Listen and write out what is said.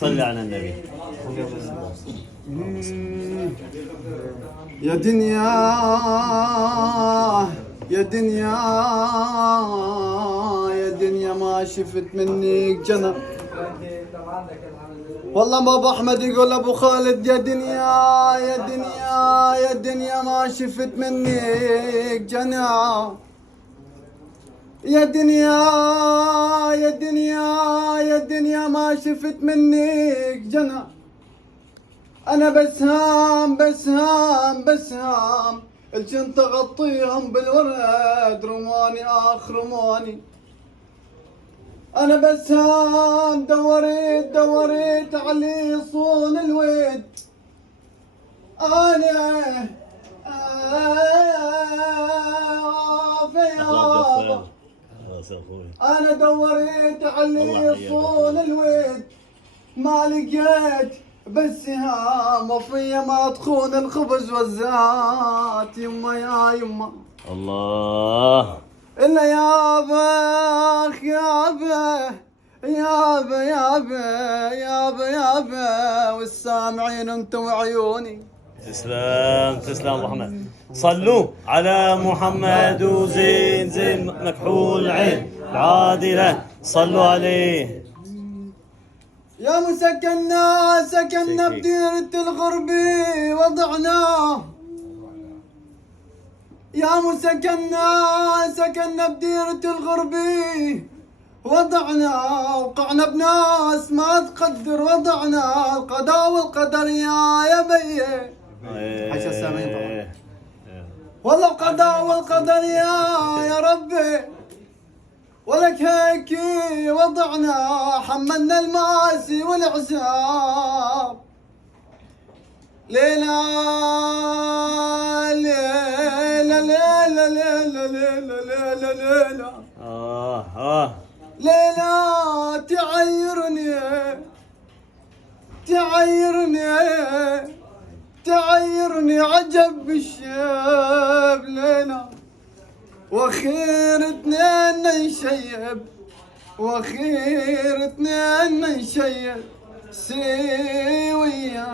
صل على النبي. يا دنيا يا دنيا يا دنيا ما شفت منك جنى. والله ما ابو احمد يقول ابو خالد يا دنيا يا دنيا يا دنيا ما شفت منك جنى. يا دنيا يا دنيا يا دنيا ما شفت منك جنى. انا بسهام بسهام بسهام الجنت اغطيهم بالورد رماني اخ رماني. انا بسهام دوريت علي صون الود. انا انا دوريت علي صون الود ما لقيت بالسهام وفيا ما تخون الخبز والزات. يما يا يما الله إلا يابا يابا يابا يابا يابا يابا والسامعين انتم وعيوني. تسلم ابو احمد. صلوا على محمد وزين زين مكحول عين العادله صلوا عليه. يا مسكنا سكننا بديرة الغربي وضعنا. يا مسكنا سكننا بديرة الغربي وضعنا. وقعنا بناس ما تقدر وضعنا. القضاء والقدر يا بيه حاشا السامعين طبعا. والله القضاء والقدر يا ربي ولك هيك وضعنا. حملنا الماسي والعذاب ليلة ليلة ليلة ليلة ليلة ليلة ليلة ليلة تعيرني تعيرني تعيرني عجب بالشاب ليلة. واخير اثنين نشيب واخير اثنين نشيب سويا.